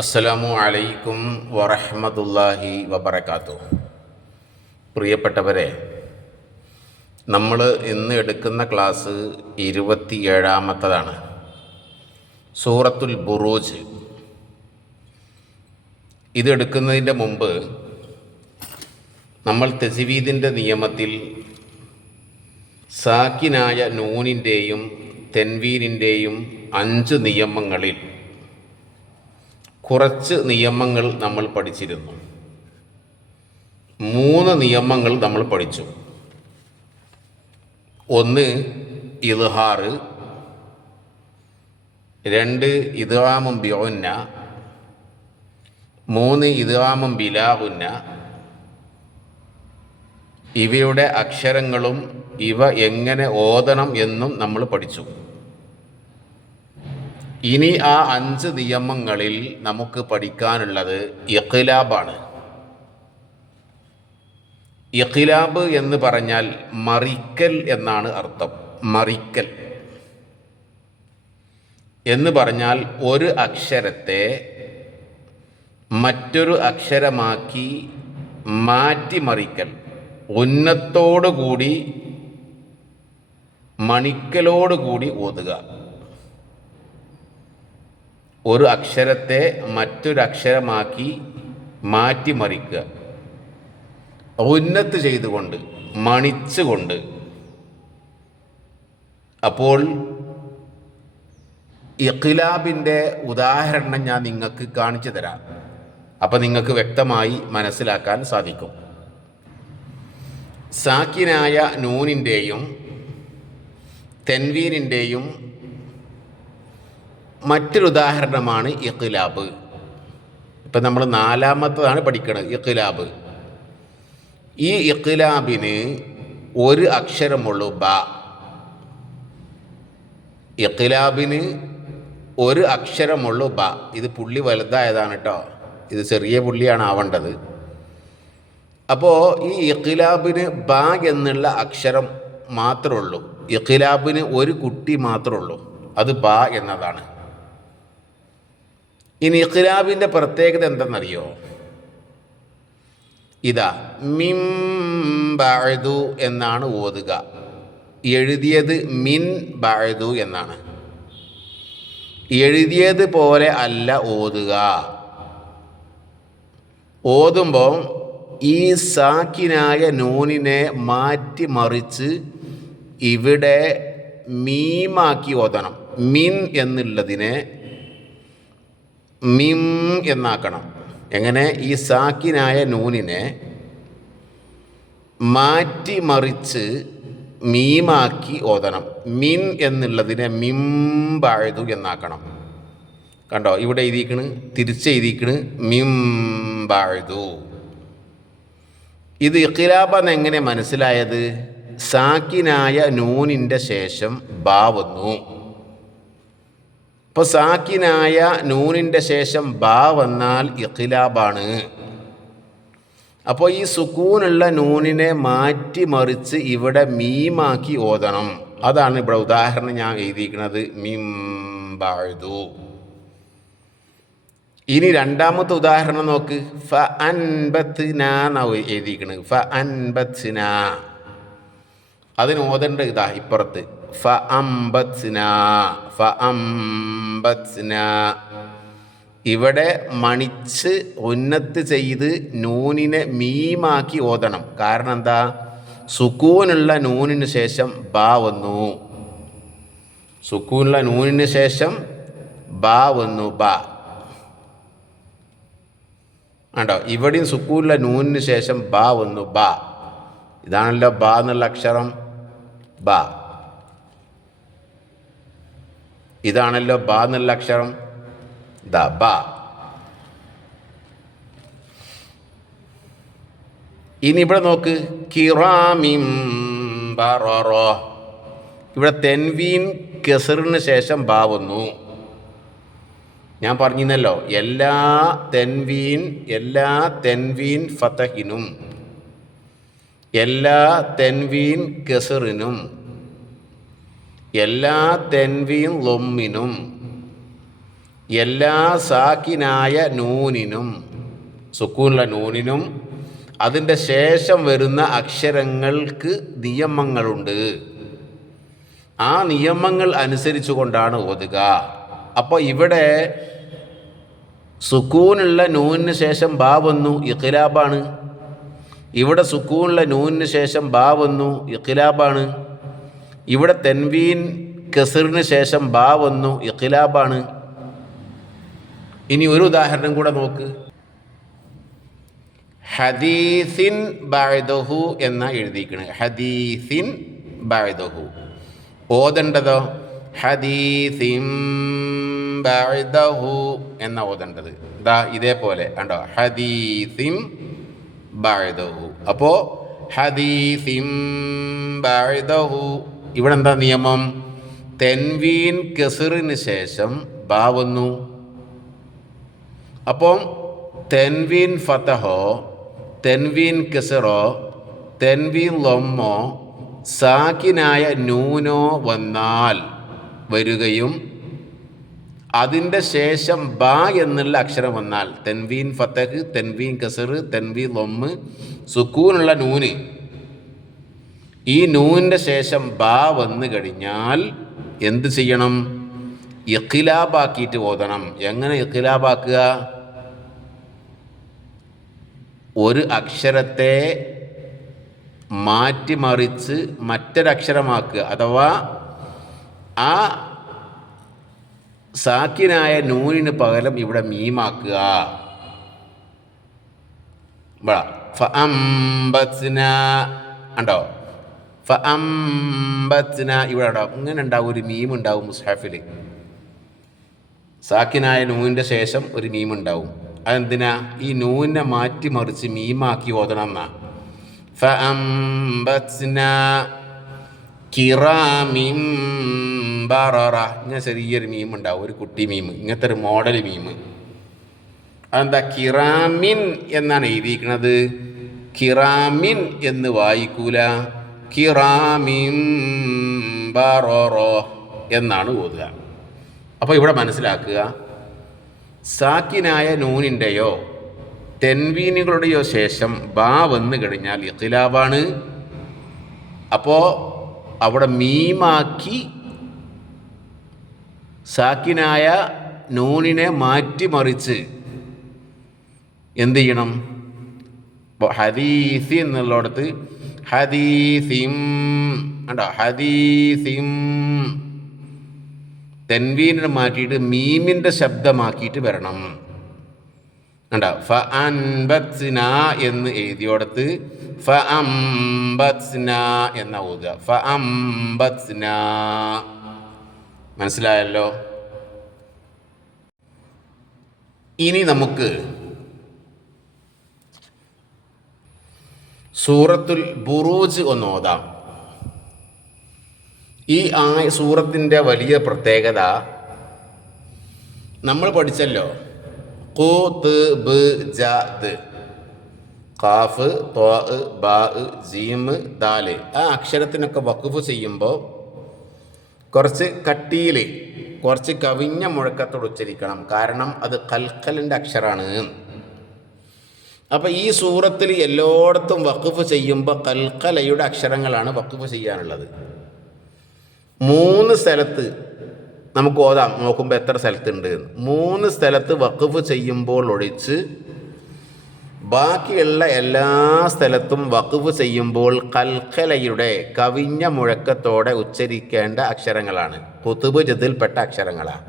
അസ്സലാമു അലൈക്കും വറഹ്മത്തുള്ളാഹി വബറകാതുഹു. പ്രിയപ്പെട്ടവരെ, നമ്മൾ ഇന്ന് എടുക്കുന്ന ക്ലാസ് 27-ാമത്തതാണ്. സൂറത്തുൽ ബുറൂജ്. ഇതെടുക്കുന്നതിൻ്റെ മുമ്പ് നമ്മൾ തജ്വീദിൻ്റെ നിയമത്തിൽ സാക്കിനായ നൂനിൻ്റെയും തെൻവീനിൻ്റെയും 5 നിയമങ്ങളിൽ കുറച്ച് നിയമങ്ങൾ നമ്മൾ പഠിച്ചിരുന്നു. 3 നിയമങ്ങൾ നമ്മൾ പഠിച്ചു. 1 ഇദ്ഹാർ, 2 ഇദ്ഗാമും ബിഉന്ന, 3 ഇദ്ഗാമും ബിലാ ഗുന്ന. ഇവയുടെ അക്ഷരങ്ങളും ഇവ എങ്ങനെ ഓതണം എന്നും നമ്മൾ പഠിച്ചു. ഇനി ആ 5 നിയമങ്ങളിൽ നമുക്ക് പഠിക്കാനുള്ളത് ഇഖ്ലാബാണ്. ഇഖ്ലാബ് എന്ന് പറഞ്ഞാൽ മറിക്കൽ എന്നാണ് അർത്ഥം. മറിക്കൽ എന്ന് പറഞ്ഞാൽ ഒരു അക്ഷരത്തെ മറ്റൊരു അക്ഷരമാക്കി മാറ്റിമറിക്കൽ, ഉന്നത്തോടുകൂടി മണിക്കലോടുകൂടി ഓതുക. ഒരു അക്ഷരത്തെ മറ്റൊരക്ഷരമാക്കി മാറ്റിമറിക്കുക, ഉന്നത്ത് ചെയ്തുകൊണ്ട്, മണിച്ചുകൊണ്ട്. അപ്പോൾ ഇഖ്ലാബിൻ്റെ ഉദാഹരണം ഞാൻ നിങ്ങൾക്ക് കാണിച്ചു തരാം. അപ്പം നിങ്ങൾക്ക് വ്യക്തമായി മനസ്സിലാക്കാൻ സാധിക്കും. സാക്കിനായ നൂനിൻ്റെയും തെൻവീനിൻ്റെയും മറ്റൊരു ഉദാഹരണമാണ് ഇഖ്ലാബ്. ഇപ്പം നമ്മൾ 4-ാമത്തതാണ് പഠിക്കുന്നത്, ഇഖ്ലാബ്. ഈ ഇഖ്ലാബിന് ഒരു അക്ഷരമുള്ളൂ, ബ. ഇഖ്ലാബിന് ഒരു അക്ഷരമുള്ളൂ, ബ. ഇത് പുള്ളി വലുതായതാണ് കേട്ടോ, ഇത് ചെറിയ പുള്ളിയാണ് ആവേണ്ടത്. അപ്പോൾ ഈ ഇഖ്ലാബിന് ബ എന്നുള്ള അക്ഷരം മാത്രമേ ഉള്ളൂ. ഇഖ്ലാബിന് ഒരു കുട്ടി മാത്രമേ ഉള്ളൂ, അത് ബ എന്നതാണ്. ഇനി ഇഖ്ലാബിൻ്റെ പ്രത്യേകത എന്തെന്നറിയോ? ഇതാ, മിൻ ബഅദു എന്നാണ് ഓതുക. എഴുതിയത് മിൻ ബഅദു എന്നാണ്. എഴുതിയത് പോലെ അല്ല ഓതുക. ഓതുമ്പോൾ ഈ സാക്കിനായ നൂനിനെ മാറ്റിമറിച്ച് ഇവിടെ മീമാക്കി ഓതണം. മിൻ എന്നുള്ളതിനെ മിം എന്നാക്കണം. എങ്ങനെ? ഈ സാക്കിനായ നൂനിനെ മാറ്റിമറിച്ച് മീമാക്കി ഓതണം. മിൻ എന്നുള്ളതിനെ മിം ബഅദു എന്നാക്കണം. കണ്ടോ, ഇവിടെ എഴുതിക്കണ്, തിരിച്ചെഴുതിക്കണ് മിം ബഅദു. ഇത് ഇഖ്ലാബെന്ന് എങ്ങനെ മനസ്സിലായത്? സാക്കിനായ നൂനിൻ്റെ ശേഷം ബാ വന്നു. ഇപ്പോൾ സാക്കിനായ നൂനിൻ്റെ ശേഷം ബാ വന്നാൽ ഇഖ്ലാബാണ്. അപ്പോൾ ഈ സുക്കൂനുള്ള നൂനിനെ മാറ്റിമറിച്ച് ഇവിടെ മീമാക്കി ഓതണം. അതാണ് ഇവിടെ ഉദാഹരണം ഞാൻ എഴുതിയിരിക്കുന്നത്, മിം ബഅദു. ഇനി 2-ാമത്തെ ഉദാഹരണം നോക്ക്. ഫ അൻബത്നാ എന്നാണ് എഴുതിയിരിക്കുന്നത്. ഫ അൻബത്നാ. അതിന് ഓതേണ്ട ഇതാ ഇപ്പുറത്ത്, ഫ അംബത്നാ, ഫ അംബത്നാ. ഇവിടെ മണിച്ച് ഉന്നത്ത് ചെയ്ത് നൂനിനെ മീമാക്കി ഓതണം. കാരണം എന്താ? സുക്കൂനുള്ള നൂനിന് ശേഷം ബാ വന്നു. സുക്കൂനുള്ള നൂനിന് ശേഷം ബാ വന്നു, ബാ. ആണ്ടോ, ഇവിടെയും സുക്കൂനുള്ള നൂനിന് ശേഷം ബാ വന്നു, ബാ. ഇതാണല്ലോ ബാ എന്നുള്ള അക്ഷരം, ബാ. ഇതാണല്ലോ ബാ എന്നുള്ള അക്ഷരം, ദ, ബാ. ഇനി ഇവിടെ നോക്ക്, കിറാമിൻ ബററ. ഇവിടെ തെൻവീൻ കെസറിന് ശേഷം ബാ വന്നു. ഞാൻ പറഞ്ഞിരുന്നല്ലോ, എല്ലാ തെൻവീൻ ഫതഹിനും എല്ലാ തെൻവീൻ കെസറിനും എല്ലാ തെൻവീൻ ലൊമ്മിനും എല്ലാ സാക്കിനായ നൂനിനും, സുക്കൂനുള്ള നൂനിനും അതിൻ്റെ ശേഷം വരുന്ന അക്ഷരങ്ങൾക്ക് നിയമങ്ങളുണ്ട്. ആ നിയമങ്ങൾ അനുസരിച്ചു കൊണ്ടാണ് ഓതുക. അപ്പോൾ ഇവിടെ സുക്കൂനുള്ള നൂനിന് ശേഷം ബാ വന്നു, ഇഖ്ലാബാണ്. ഇവിടെ സുക്കൂനുള്ള നൂനിന് ശേഷം ബാ വന്നു, ഇഖ്ലാബാണ്. ഇവിടെ തൻവീൻ കസറിന് ശേഷം ബാ വന്നു, ഇഖ്ലാബാണ്. ഇനി ഒരു ഉദാഹരണം കൂടെ നോക്ക്. ഹദീസിൻ ബഅദഹു എന്ന എഴുതിയിരിക്കണേ. ഹദീസിൻ ബഅദഹു. ഓതേണ്ടതോ ഹദീസിൻ ബഅദഹു എന്ന ഓതേണ്ടത്. ഇതാ ഇതേപോലെ കണ്ടോ, ഹദീസിൻ ബഅദഹു. അപ്പോൾ ഹദീസിൻ ബഅദഹു. ഇവിടെ എന്താ നിയമം? തൻവീൻ കസറിന് ശേഷം ബാ വന്നു. അപ്പം തൻവീൻ ഫതഹോ, തൻവീൻ കസറോ, തൻവീൻ ലമ്മോ, സാക്കിനായ നൂനോ വന്നാൽ വരികയും അതിൻ്റെ ശേഷം ബാ എന്നുള്ള അക്ഷരം വന്നാൽ, തൻവീൻ ഫതഹ്, തൻവീൻ കസർ, തൻവീൻ ലമ്മ്, സുക്കൂനുള്ള നൂന്, ഈ നൂനിൻ്റെ ശേഷം ബാ വന്നു കഴിഞ്ഞാൽ എന്ത് ചെയ്യണം? ഇഖ്ലാബാക്കിയിട്ട് ഓതണം. എങ്ങനെ ഇഖ്ലാബാക്കുക? ഒരു അക്ഷരത്തെ മാറ്റിമറിച്ച് മറ്റൊരക്ഷരമാക്കുക, അഥവാ ആ സാക്കിനായ നൂനിന് പകരം ഇവിടെ മീമാക്കുക. ഫഅംബത്ന ഉണ്ടോ? ഫഅംബത്ന ഇവിടെ ഉണ്ടാവും. ഇങ്ങനെ ഉണ്ടാവും, ഒരു മീം ഉണ്ടാവും മുസ്ഹഫിൽ. സാക്കിനായ നൂനിൻ്റെ ശേഷം ഒരു മീം ഉണ്ടാവും. അതെന്തിനാ? ഈ നൂനിനെ മാറ്റിമറിച്ച് മീമാക്കി ഓതണം എന്നാ. ഫഅംബത്ന കിറാമിൻ ബററ. ഇങ്ങനെ ചെറിയൊരു മീം ഉണ്ടാവും, ഒരു കുട്ടി മീം, ഇങ്ങനത്തെ ഒരു മോഡൽ മീം. അതെന്താ? കിറാമിൻ എന്നാണ് എഴുതിയിരിക്കുന്നത്. കിറാമിൻ എന്ന് വായിക്കൂല, കിറാമിൻ ബററോ എന്നാണ് ഓതുക. അപ്പോൾ ഇവിടെ മനസ്സിലാക്കുക, സാക്കിനായ നൂനിൻ്റെയോ തെൻവീനുകളുടെയോ ശേഷം ബാ വന്നു കഴിഞ്ഞാൽ ഇഖ്ലാബാണ്. അപ്പോൾ അവിടെ മീമാക്കി സാക്കിനായ നൂനിനെ മാറ്റിമറിച്ച് എന്ത് ചെയ്യണം? ഇപ്പോൾ ഹദീസി എന്നുള്ളിടത്ത് ഹദീസിം ഉണ്ടോ? ഹദീസിം തെൻവീനിനെ മാറ്റിയിട്ട് മീമിൻ്റെ ശബ്ദമാക്കിയിട്ട് വരണം. കണ്ടോ? ഫഅൻബത്ന എന്ന് എഴുതിയോടത്ത് ഫഅംബത്ന എന്ന ഓതുക. ഫഅംബത്ന. മനസ്സിലായല്ലോ? ഇനി നമുക്ക് സൂറത്തുൽ ബുറൂജ് ഒന്ന് ഓതാം. ഈ സൂറത്തിൻ്റെ വലിയ പ്രത്യേകത നമ്മൾ പഠിച്ചല്ലോ. ഖു ത് ബ് ജ ദ്, ഖാഫ് ത്വാ ബാ ജീം ദാല്. ആ അക്ഷരത്തിനൊക്കെ വഖഫ് ചെയ്യുമ്പോൾ കുറച്ച് കട്ടിയിൽ, കുറച്ച് കവിഞ്ഞ മുഴക്കത്തോട് ഉച്ചരിക്കണം. കാരണം അത് കൽക്കലിൻ്റെ അക്ഷരമാണ്. അപ്പോൾ ഈ സൂറത്തിൽ എല്ലായിടത്തും വഖഫ് ചെയ്യുമ്പോൾ കൽക്കലയുടെ അക്ഷരങ്ങളാണ് വഖഫ് ചെയ്യാനുള്ളത്. 3 സ്ഥലത്ത് നമുക്ക് ഓതാം. നോക്കുമ്പോൾ എത്ര സ്ഥലത്തുണ്ട്? 3 സ്ഥലത്ത് വഖഫ് ചെയ്യുമ്പോൾ ഒഴിച്ച് ബാക്കിയുള്ള എല്ലാ സ്ഥലത്തും വഖഫ് ചെയ്യുമ്പോൾ കൽക്കലയുടെ കവിഞ്ഞ മുഴക്കത്തോടെ ഉച്ചരിക്കേണ്ട അക്ഷരങ്ങളാണ്. ഖുതുബ് ജദിൽപ്പെട്ട അക്ഷരങ്ങളാണ്.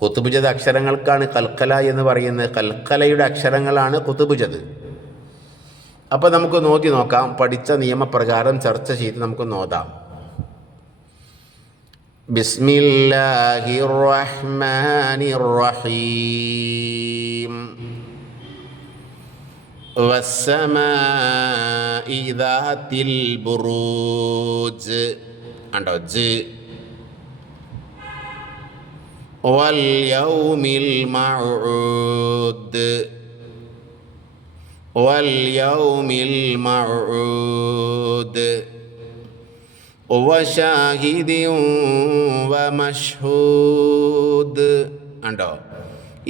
ഖുതുബ് ജദ് അക്ഷരങ്ങൾക്കാണ് കൽക്കല എന്ന് പറയുന്നത്. കൽക്കലയുടെ അക്ഷരങ്ങളാണ് ഖുതുബ് ജദ്. അപ്പോൾ നമുക്ക് നോക്കാം. പഠിച്ച നിയമപ്രകാരം ചർച്ച ചെയ്ത് നമുക്ക് നോക്കാം. ബിസ്മില്ലാഹിർ റഹ്മാനിർ റഹീം. വസ്സമാഇ ദാത്തിൽ ബുറൂജ്. കണ്ടോ? ജ്. വൽ യൗമിൽ മൗഊദ്. വൽ യൗമിൽ മൗഊദ്. വശാഹിദിൻ വമഷ്ഹൂദ്. ഉണ്ടോ?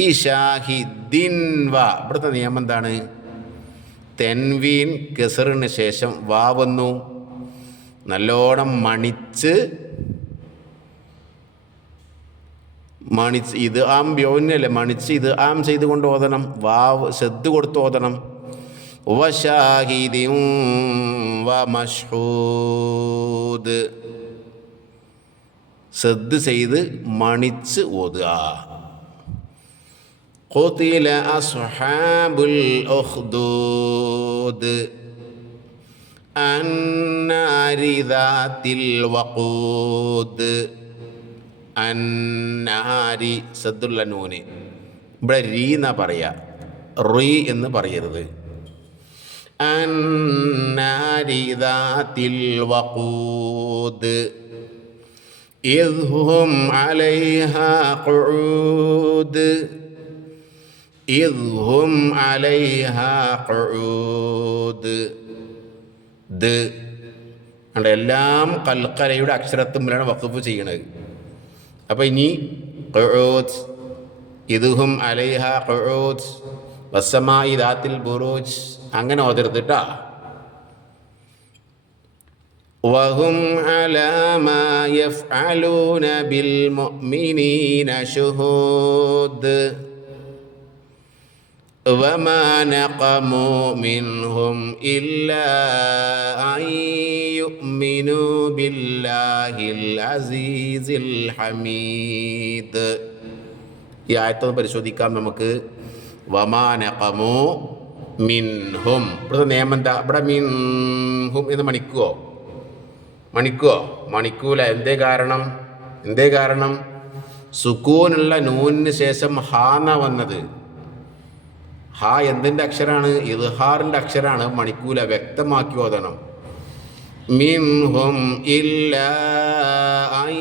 ഈ ഷാഹിദിൻ ഇവിടുത്തെ നിയമം എന്താണ്? തെൻവീൻ കെസറിന് ശേഷം വാ വന്നു. നല്ലോണം മണിച്ച് ഇത് ആം ബ്യോന്നല്ലേ, മണിച്ച് ഇത് ആം ചെയ്തുകൊണ്ട് ഓതണം. വാവ് ശ്രദ്ധ കൊടുത്ത് ഓതണം. വശാഹിദിൻ വമഷ്ഹൂദ് ശ്രദ്ധ ചെയ്ത് മണിച്ച് ഓതുക. ഖുതില അസ്ഹാബുൽ ഉഖ്ദൂദ് അന്നാരി ദാത്തിൽ വഖൂദ്. അന്നാരി സദ്ദുള്ള നൂന് ഇവിടെ രീ എന്നാ പറയുക, റീ എന്ന് പറയരുത്. അന്നാരി ദാത്തിൽ വഖൂദ് ഇദ് ഹും അലൈഹാ ഖുഊദ്. ഇദ് ഹും അലൈഹാ ഖുഊദ്. അവിടെ എല്ലാം കൽക്കലയുടെ അക്ഷരത്തുമ്പിലാണ് വഖഫ് ചെയ്യണത്. അപ്പോൾ ഇനി ഖുഊദ്, ഇദ്ഹും അലൈഹാ ഖുഊദ് വസ്സമായി ദാത്തിൽ ബുറൂജ് അങ്ങനെ ഓതരുത് ട്ടാ. വഹും അലാ മാ യഫ്അലൂന ബിൽ മുഅ്മിനീന ശുഹൂദ് വമാ നഖമൂ മിൻഹും ഇല്ലാ അൻ യുഅ്മിനൂ ബില്ലാഹിൽ അസീസിൽ ഹമീദ്. ഈ ആയത്തൊന്ന് പരിശോധിക്കാം നമുക്ക്. വമാ നഖമൂ മിൻഹും ഇവിടുത്തെ നിയമം എന്താ? ഇവിടെ മിൻഹും എന്ന് മണിക്കുവോ? മണിക്കൂല. എന്തേ കാരണം? സുക്കൂനുള്ള നൂനിന് ശേഷം ഹാന വന്നത്. ഹാ എന്തിൻ്റെ അക്ഷരാണ്? ഇദ്ഹാറിൻ്റെ അക്ഷരാണ്. മണിക്കൂല, വ്യക്തമാക്കി ഓതണം. മിൻഹും ഇല്ലാ അൻ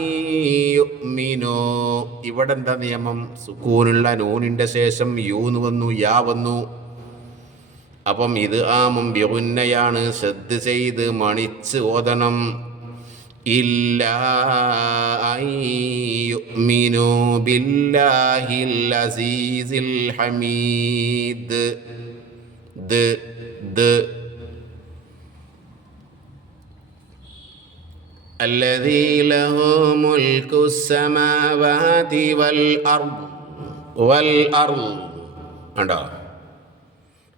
യുഅ്മിനൂ. ഇവിടെ എന്താ നിയമം? സുക്കൂനുള്ള നൂനിൻ്റെ ശേഷം യൂന്ന് വന്നു, യാ വന്നു. അപ്പം ഇത് ആമും ബിഗുന്നയാണ്. ശ്രദ്ധ ചെയ്ത് മണിച്ച് ഓതണം. ഇല്ലാ അൻ യുഅ്മിനൂ ബില്ലാഹിൽ അസീസിൽ ഹമീദ്. الذي له ملك السماوات والأرض. ഉണ്ടോ?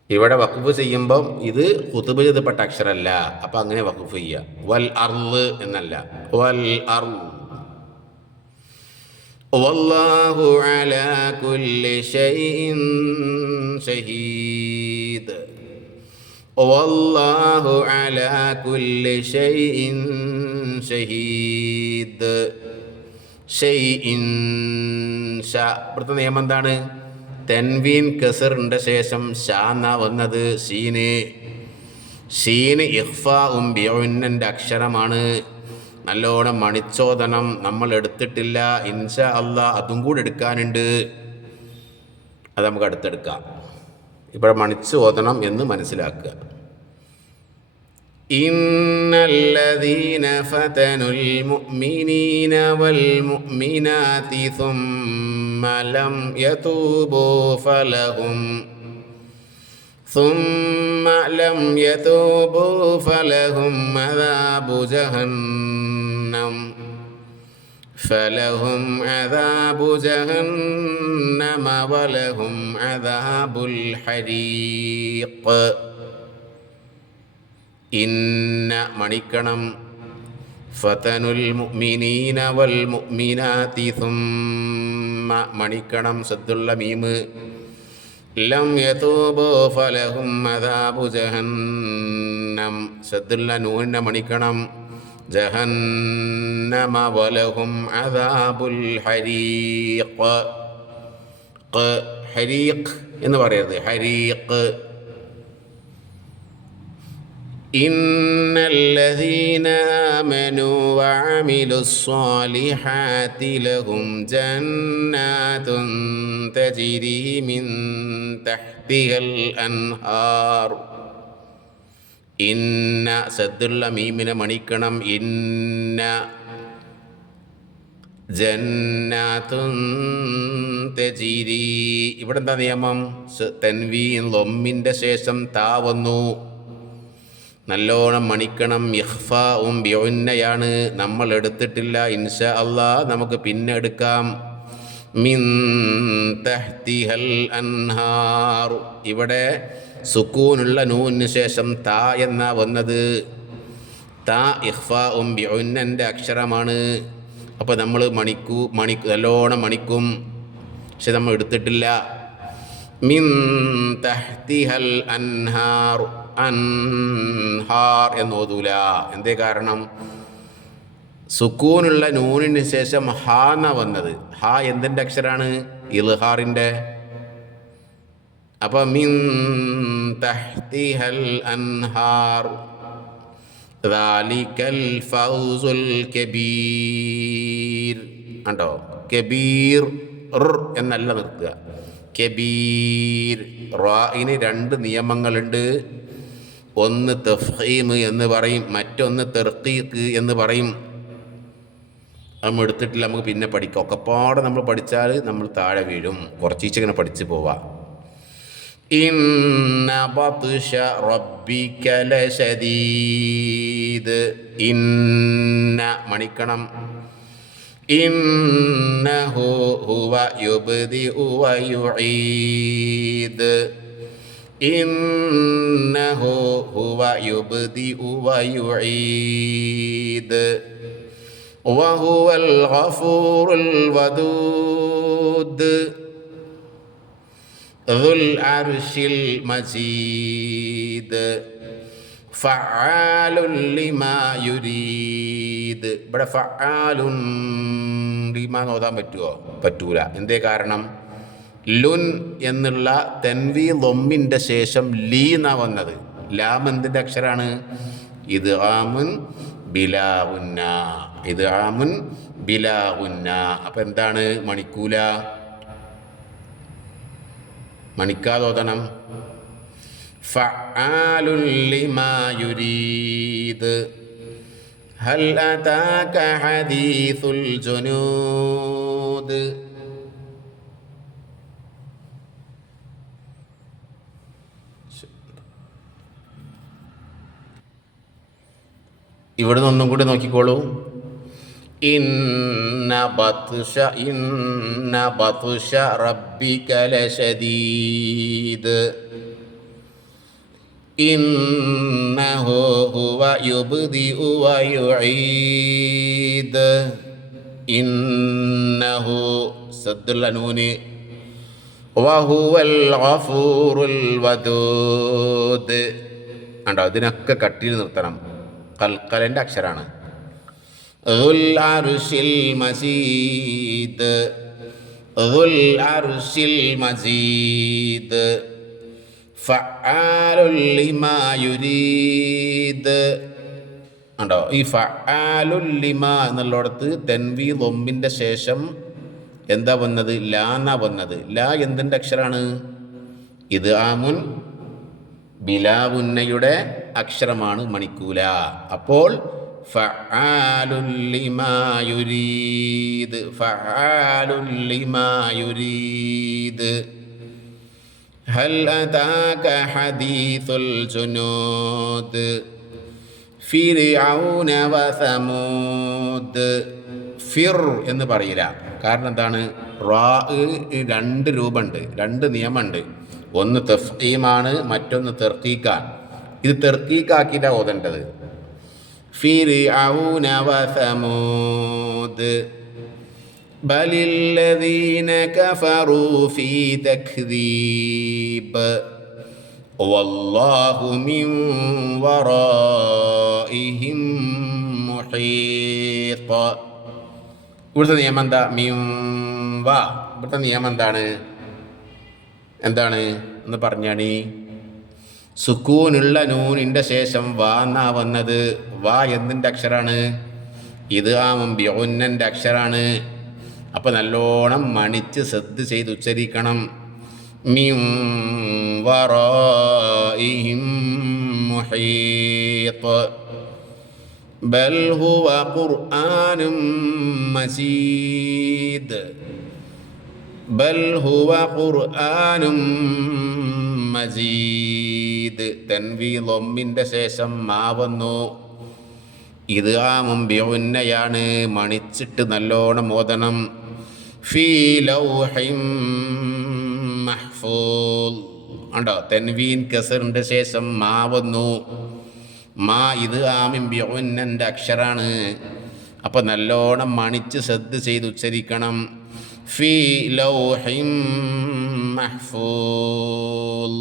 ഇവിടെ വഖഫ് ചെയ്യുമ്പം ഇത് ഖുതുബ ചെയ്തപ്പെട്ട അക്ഷരമല്ല. അപ്പം അങ്ങനെ വഖഫ് ചെയ്യുക. വൽ അർള് എന്നല്ല, വൽ അർള്. വല്ലാഹു അലാ കുല്ലി ഷൈഇൻ ഷഹീദ്. വല്ലാഹു അലാ കുല്ലി ഷൈഇൻ ഷഹീദ്. ഷൈഇൻ ഷാ ഇവിടുത്തെ നിയമം എന്താണ്? തെൻവീൻ കസറിൻ്റെ ശേഷം ഷാ എന്നാ വന്നത്. ഷീന് ഇഖ്ഫാഉം ബിഉന്നൻ്റെ അക്ഷരമാണ്. നല്ലോണം മണിച്ചോദനം നമ്മൾ എടുത്തിട്ടില്ല. ഇൻഷാ അല്ലാ അതും കൂടെ എടുക്കാനുണ്ട്. അത് നമുക്ക് അടുത്തെടുക്കാം. ഇപ്പോൾ മണിച്ച് ഓതണം എന്ന് മനസ്സിലാക്കുക. ഇന്നല്ലദീന ഫതനുൽ മുഅ്മിനീന വൽ മുഅ്മിനാതി ثم لم يتوبوا فلهم عذاب جهنم ولهم عذاب الحريق. ഇന്ന മണിക്കണം. ഫതനുൽ മുഅ്മിനീന വൽ മുഅ്മിനാതി ثم മണിക്കണം. സദ്ദുള്ള മീമ്. ലം യതൂബു ഫലഹും അദാബു ജഹന്നം. സദ്ദുള്ള നൂനിനെ മണിക്കണം. ജഹന്നമ വലഹും അദാബുൽ ഹരീഖ്. ഹരീഖ് എന്ന് പറയരുത്, ഹരീഖ്. ഇന്നല്ലദീന ആമനൂ വഅമിലുസ്സാലിഹാതി ലഹും ജന്നാതുൻ തജ്രി മിൻ തഹ്തിഹൽ അൻഹാർ ഇന്ന സദ്ദുള്ള മീമിനെ മണിക്കണം. ഇന്ന ജന്നാത്തുൻ തജീരി. ഇവിടെ എന്താ നിയമം? തൻവീൻ ലൊമ്മിൻ്റെ ശേഷം താ വന്നു, നല്ലോണം മണിക്കണം. ഇഖ്ഫാഉം ബിഉന്നയാണ്, നമ്മൾ എടുത്തിട്ടില്ല. ഇൻഷാ അല്ലാഹ് നമുക്ക് പിന്നെ എടുക്കാം. മിൻ തഹ്തിഹൽ അൻഹാർ. ഇവിടെ സുക്കൂനുള്ള നൂനിന് ശേഷം താ എന്നാ വന്നത്. താ ഇഖ്ഫാഉം ബിഉന്നൻ്റെ അക്ഷരമാണ്. അപ്പോൾ നമ്മൾ നല്ലോണം മണിക്കും, പക്ഷെ നമ്മൾ എടുത്തിട്ടില്ല. മിൻ തഹ്തിഹൽ അൻഹാർ, അൻഹാർ എന്നോതൂല. എന്തേ കാരണം? സുക്കൂനുള്ള നൂനിന് ശേഷം ഹാ എന്നാ വന്നത്. ഹാ എന്തിൻ്റെ അക്ഷരാണ്? ഇൽഹാറിൻ്റെ. അപ്പം മിൻ തഹ്തിഹൽ അൻഹാർ ദാലികൽ ഫൗസുൽ കബീർ. കണ്ടോ? കബീർ എന്നല്ല നിർത്തുക, കബീർ. റായിന് രണ്ട് നിയമങ്ങളുണ്ട്. ഒന്ന് തഫ്ഹീം എന്ന് പറയും, മറ്റൊന്ന് തർക്കീഖ് എന്ന് പറയും. നമ്മൾ എടുത്തിട്ടില്ല, നമുക്ക് പിന്നെ പഠിക്കാം. ഒക്കെപ്പാടെ നമ്മൾ പഠിച്ചാൽ നമ്മൾ താഴെ വീഴും. കുറച്ചിങ്ങനെ പഠിച്ച് പോവാം. ഇന്ന ബത്ഷ റബ്ബിക ലശദീദ്. ഇന്ന മണിക്കണം. ഇന്നഹു ഹുവ യുബ്ദിഉ വ യുഈദ്. ഇന്നഹു ഹുവ യുബ്ദിഉ വ യുഈദ് വഹുവൽ ഗഫൂറുൽ വദൂദ് ദുൽ അർശിൽ മജീദ് ഫഅാലുൻ ലിമാ യുരീദ്. ഇവിടെ ഫഅാലുൻ ലിമാ ഓതാൻ പറ്റുമോ? പറ്റൂല. എന്തേ കാരണം? ലുൻ എന്നുള്ള തൻവീ ലൊമ്മിൻ്റെ ശേഷം ലീ എന്നാ വന്നത്. ലാം എന്തിൻ്റെ അക്ഷരാണ്? ഇദ്ഗാമുൻ ബിലാ ഗുന്ന. ഇദ്ഗാമുൻ ബിലാ ഗുന്ന. അപ്പം എന്താണ്? മണിക്കൂല, മണിക്കാതെ ഓതണം. ഫഅാലുൻ ലിമാ യുരീദ് ഹൽ അതാക ഹദീസുൽ ജുനൂദ്. ഇവിടെ നിന്ന് ഒന്നും കൂടി നോക്കിക്കോളൂ. ഇന്ന ബത്ഷ റബ്ബിക ലശദീദ്. ഇന്നഹു ഹുവ യുബ്ദിഉ വ യുഈദ്. ഇന്നഹു സദ്ദുൽ നൂന് വഹുവൽ ഗഫൂറുൽ വദൂദ്. കണ്ടോ? ഇതിനൊക്കെ കട്ടിയിൽ നിർത്തണം. കൽക്കലൻ്റെ അക്ഷരാണ്. ദുൽ അർശിൽ മജീദ്, ദുൽ അർശിൽ മജീദ് ഫഅാലുൽ ലിമാ യുരീദ്. കണ്ടോ? ഈ ഫഅാലുൽ ലിമാ എന്നുള്ളിടത്ത് തൻവീ ലൊമ്മിൻ്റെ ശേഷം എന്താ വന്നത്? ലാ എന്നാ വന്നത്. ലാ എന്തിൻ്റെ അക്ഷരാണ്? ഇദ്ഗാമുൻ ബിലാ ഗുന്നയുടെ അക്ഷരമാണ്, മണിക്കൂല. അപ്പോൾ ഫഅാലുൻ ലിമാ യുരീദ്, ഫഅാലുൻ ലിമാ യുരീദ് ഹൽ അതാക ഹദീസുൽ ജുനൂദ് ഫിർഔന വ സമൂദ്. ഫിർ എന്ന് പറയില്ല. കാരണം എന്താണ്? റാ രണ്ട് രൂപമുണ്ട്, രണ്ട് നിയമമുണ്ട്. ഒന്ന് തഫ്ഈമാണ്, മറ്റൊന്ന് തർക്കീക്കാണ്. ഇത് തർക്കീക്കാക്കിയിട്ടാണ് ഓതേണ്ടത്. ഫിർഔന വ സമൂദ് ബലില്ലദീന കഫറൂ ഫീ തക്ദീബ് വല്ലാഹു മിൻ വറാഇഹിം മുഹീത്ത്. ഇവിടുത്തെ നിയമം എന്താ? ഇവിടുത്തെ നിയമം എന്താണ് എന്ന് പറഞ്ഞാണീ. സുക്കൂനുള്ള നൂനിൻ്റെ ശേഷം വാ എന്നാ വന്നത്. വാ എന്തിൻ്റെ അക്ഷരാണ്? ഇദ്ഗാമുൻ ബിഉന്നൻ്റെ അക്ഷരാണ്. അപ്പോൾ നല്ലോണം മണിച്ച് ശ്രദ്ധ ചെയ്ത് ഉച്ചരിക്കണം. മിൻ വറാഇഹിം محيط بل هو قرآن مجيد بل هو قرآن മജീദ്. തൻവീൻ ലൊമ്മിൻ്റെ ശേഷം മാ വന്നു. ഇത് മുമ്പിഉന്നയാണ്, മണിച്ചിട്ട് നല്ലോണം ഓതണം. ഫീ ലൗഹിൻ മഹ്ഫൂൽ. ഉണ്ടോ? തൻവീൻ കസറിൻ്റെ ശേഷം മാ വന്നു. മാ ഇത് മുമ്പിഉന്നൻ്റെ അക്ഷരാണ്. അപ്പം നല്ലോണം മണിച്ച് ശ്രദ്ധ ചെയ്ത് ഉച്ചരിക്കണം. ഫീ ലൗഹിൻ മഹ്ഫൂൽ.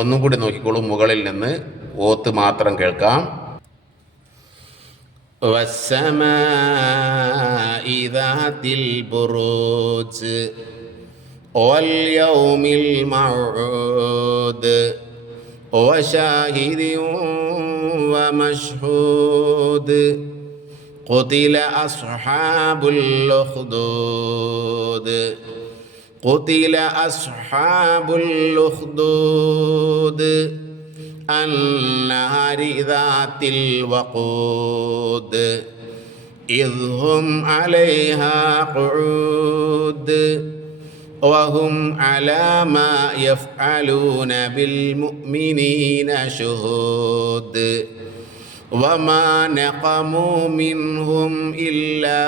ഒന്നും കൂടി നോക്കിക്കോളൂ, മുകളിൽ നിന്ന് ഓത്ത് മാത്രം കേൾക്കാം. വസ്സമാഇ ദാതിൽ ബുറൂജ് വൽയൗമിൽ മൗഊദ് വശാഹിദിൻ വമശ്ഹൂദ് ഖുതില അസ്ഹാബുൽ ഉഖ്ദൂദ് قتل أصحاب الأخدود النار ذات الوقود إذ هم عليها قعود وهم على ما يفعلون بالمؤمنين شهود وما نقموا منهم إلا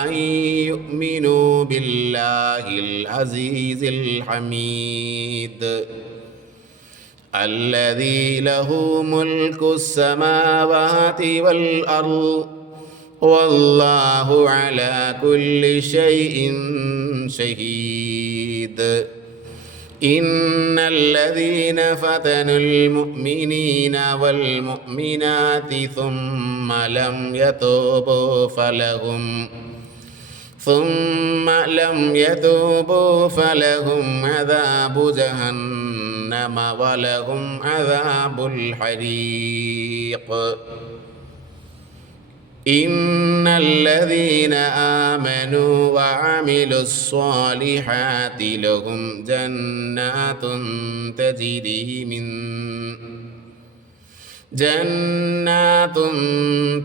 أن يؤمنوا بالله العزيز الحميد الذي له ملك السماوات والأرض والله على كل شيء شهيد إن الذين فتنوا المؤمنين والمؤمنات ثم لم يتوبوا فلهم عذاب جهنم ولهم عذاب الحريق إن الذين آمنوا وعملوا الصالحات لهم جنات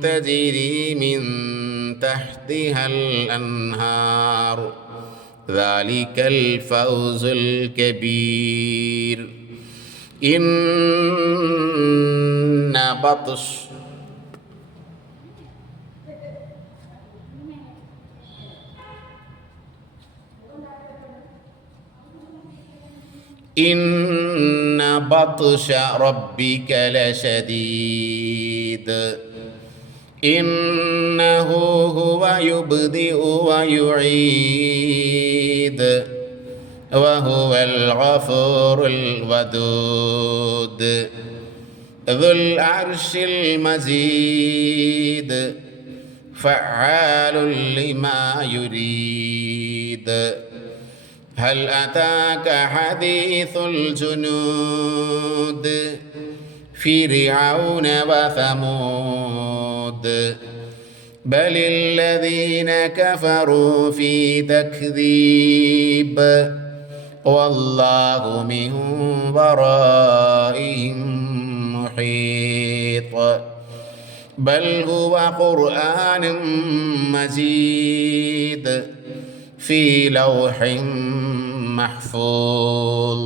تجري من تحتها الأنهار ذلك الفوز الكبير إن بطش إن بطش ربك لشديد إنه هو يبدئ ويعيد وهو الغفور الودود ذو العرش المجيد فعال لما يريد هل أتاك حديث الجنود فرعون وثمود بل الذين كفروا في تكذيب والله من ورائهم محيط بل هو قرآن مجيد في لوح محفوظ.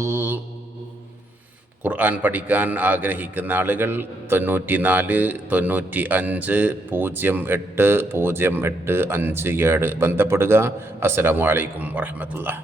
ഖുർആൻ പഠിക്കാൻ ആഗ്രഹിക്കുന്ന ആളുകൾ 94 95 08 08 57 ബന്ധപ്പെടുക. അസ്സലാമു അലൈക്കും വറഹ്മത്തുള്ളാഹി.